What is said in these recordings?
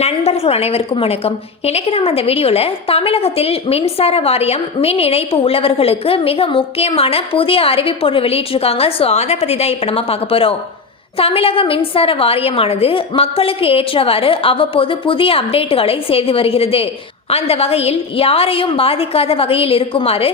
நண்பர்கள் அனைவருக்கும் வணக்கம். இன்னைக்கு நம்ம இந்த வீடியோல தமிழகத்தில் மின்சார வாரியம் மின் இணைப்பு உள்ளவர்களுக்கு மிக முக்கியமான புதிய அறிவிப்பு ஒன்று வெளியிட்டிருக்காங்க. ஸோ அதை பத்தி தான் இப்ப நம்ம பார்க்க போறோம். தமிழக மின்சார வாரியமானது மக்களுக்கு ஏற்றவாறு அவ்வப்போது புதிய அப்டேட்டுகளை செய்து வருகிறது. அந்த வகையில் யாரையும் பாதிக்காத வகையில் இருக்குமாறு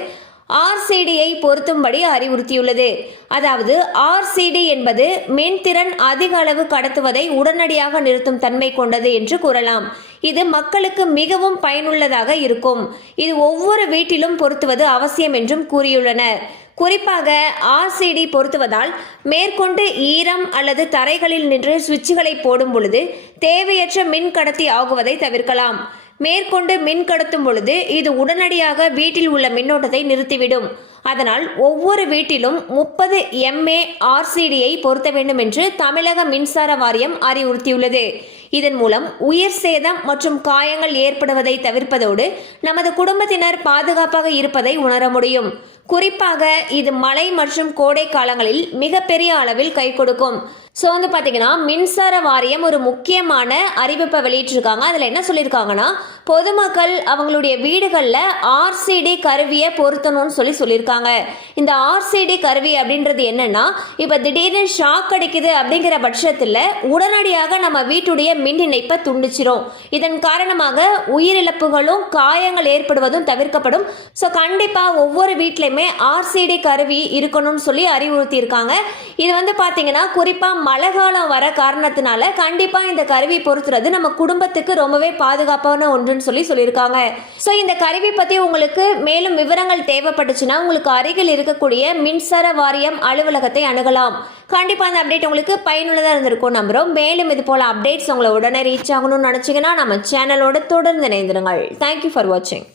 ஆர்சிடியை பொருத்தும்படி அறிவுறுத்தியுள்ளது. அதாவது ஆர்சிடி என்பது மின்திறன் அதிக அளவு கடத்துவதை உடனடியாக நிறுத்தும் தன்மை கொண்டது என்று கூறலாம். இது மக்களுக்கு மிகவும் பயனுள்ளதாக இருக்கும். இது ஒவ்வொரு வீட்டிலும் பொருத்துவது அவசியம் என்றும் கூறியுள்ளனர். குறிப்பாக ஆர்சிடி பொருத்துவதால் மேற்கொண்டு ஈரம் அல்லது தரைகளில் நின்று சுவிட்சுகளை போடும் பொழுது தேவையற்ற மின் கடத்தி ஆகுவதை தவிர்க்கலாம். மேற்கொண்டு மின் கடத்தும் பொழுது இது உடனடியாக வீட்டில் உள்ள மின்னோட்டத்தை நிறுத்திவிடும். அதனால் ஒவ்வொரு வீட்டிலும் 30 MA ஆர்சிடியை பொருத்த வேண்டும் என்று தமிழக மின்சார வாரியம் அறிவுறுத்தியுள்ளது. இதன் மூலம் உயிர் சேதம் மற்றும் காயங்கள் ஏற்படுவதை தவிர்ப்பதோடு நமது குடும்பத்தினர் பாதுகாப்பாக இருப்பதை உணர முடியும். குறிப்பாக இது மழை மற்றும் கோடை காலங்களில் மிகப்பெரிய அளவில் கை கொடுக்கும். ஸோ பார்த்தீங்கன்னா மின்சார வாரியம் ஒரு முக்கியமான அறிவிப்பை வெளியிட்டிருக்காங்க. அதில் என்ன சொல்லியிருக்காங்கன்னா, பொதுமக்கள் அவங்களுடைய வீடுகளில் ஆர்சிடி கருவியை பொருத்தணும்னு சொல்லியிருக்காங்க. இந்த ஆர்சிடி கருவி அப்படின்றது என்னன்னா, இப்போ திடீர்னு ஷாக் அடிக்குது அப்படிங்கிற பட்சத்தில் உடனடியாக நம்ம வீட்டுடைய மின் இணைப்பை துண்டிச்சிரும். இதன் காரணமாக உயிரிழப்புகளும் காயங்கள் ஏற்படுவதும் தவிர்க்கப்படும். ஸோ கண்டிப்பாக ஒவ்வொரு வீட்லையுமே ஆர்சிடி கருவி இருக்கணும்னு சொல்லி அறிவுறுத்தி இருக்காங்க. இது பார்த்தீங்கன்னா குறிப்பாக மழை காலம் வர காரணத்தினால கண்டிப்பா இந்த கருவி பொருத்துறது நம்ம குடும்பத்துக்கு ரொம்பவே பாதுகாப்பான ஒன்றுன்னு சொல்லியிருக்காங்க. ஸோ இந்த கருவி பத்தி உங்களுக்கு மேலும் விவரங்கள் தேவைப்பட்டுச்சுன்னா உங்களுக்கு அருகில் இருக்கக்கூடிய மின்சார வாரியம் அலுவலகத்தை அணுகலாம். கண்டிப்பா அந்த அப்டேட் உங்களுக்கு பயனுள்ளதாக இருந்திருக்கும் நம்புறோம். மேலும் இது போல அப்டேட்ஸ் உங்களை உடனே ரீச் ஆகணும்னு நினைச்சீங்கன்னா நம்ம சேனலோட தொடர்ந்து இணைந்திருங்கள். தேங்க்யூ ஃபார் வாட்சிங்.